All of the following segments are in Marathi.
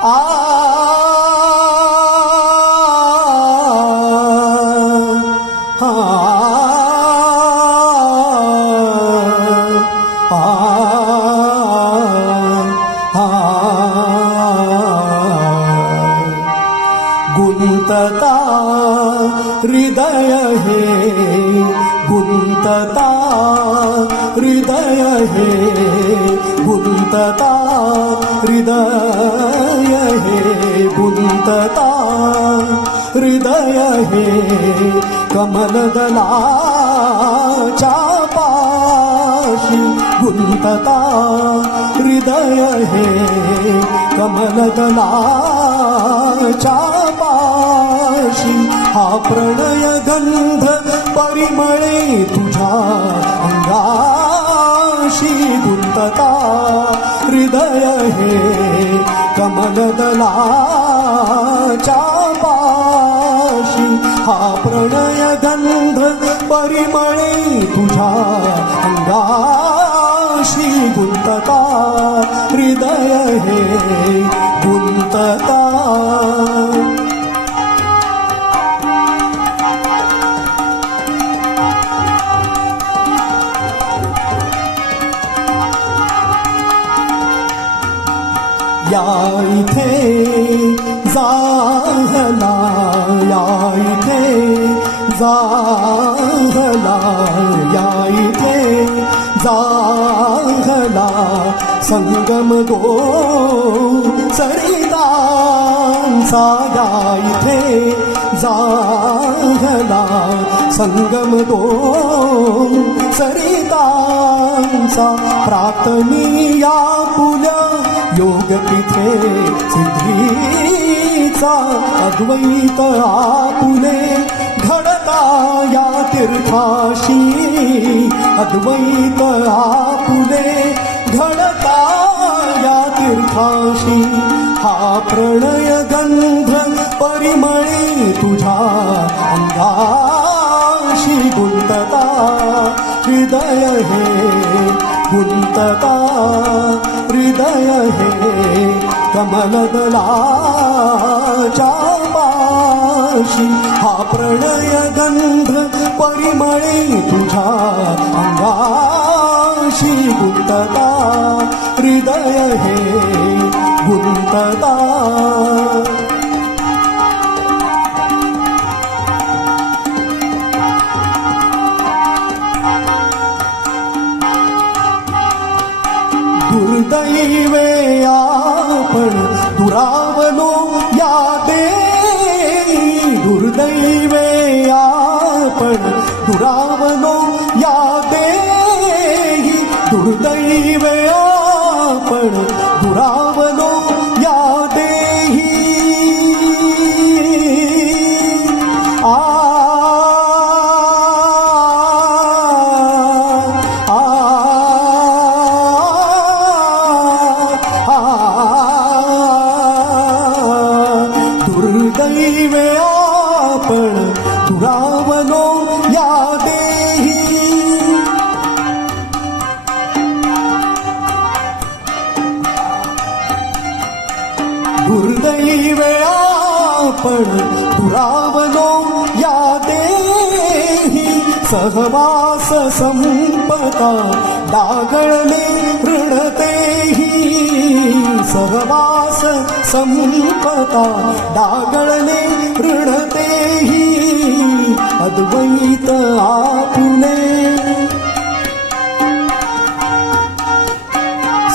आ हा गुंतता हृदय हे गुंतता हृदय हे गुंतता हृदय हे गुंतता हृदय हे कमलदलाच्या पाशी गुंतता हृदय हे कमलदलाच्या पाशी हा प्रणय गंध परिमळे तुझ्या अंगाशी गुंतता हृदय हे कमलदलाच्या पाशी हा प्रणय गंध परिमळे तुझ्या अंगाशी गुंतता हृदय हे गुंतता या इथे जाहला या इथे जाहला या इथे जाहला संगम दो सरितांचा या इथे जाहला संगम दो सरितांचा प्रार्थनी या पुल्या योग तिथे सिद्धीचा अद्वैत आपुले घडता या तीर्थाशी अद्वैत आपुले घडता या तीर्थाशी हा प्रणय गंध परिमळे तुझ्या अंगाशी गुंतता हृदय हे गुंतता हृदय हे कमलदलाच्या पाशी हा प्रणय गंध परिमळे तुझ्या अंगाशी गुंतता हृदय हे गुंतता दुर्दैवे आपण दुरावलो या देही दुर्दैवे आपण दुरावलो या देही दुर्दैवे आपण दुरावलो या देही दुर्दैवे आपण दुरावलो या देही दुर्दैवे आपण दुरावलो या देही सहवास संपता डागळले ऋणतेही सहवास संपता डागळले ऋणतेही अद्वैत आपुले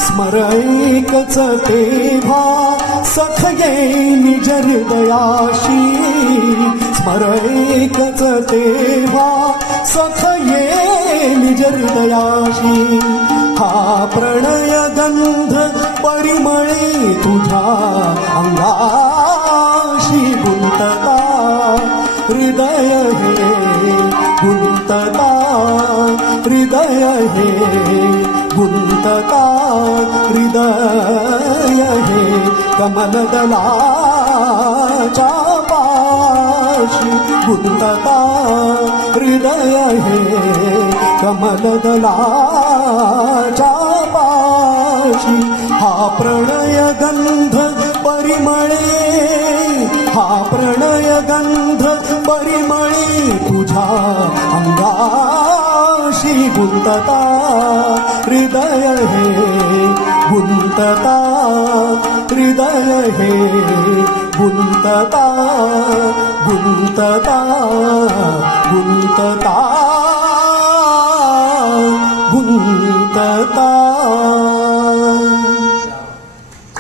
स्मर एकच तेव्हा सखये निज हृदयाशी स्मर एकच तेव्हा सखये निज हृदयाशी हा प्रणय गंध परिमळे तुझ्या अंगाशी गुंतता हृदय हे गुंतता हृदय हे गुंतता हृदय हे कमलदलाच्या पाशी गुंतता हृदय हे कमलदलाच्या पाशी हा प्रणय गंध परिमळे हा प्रणय गंध परिमळे तुझ्या अंगाशी गुंतता हृदय हे गुंतता हृदय हे गुंतता गुंतता गुंतता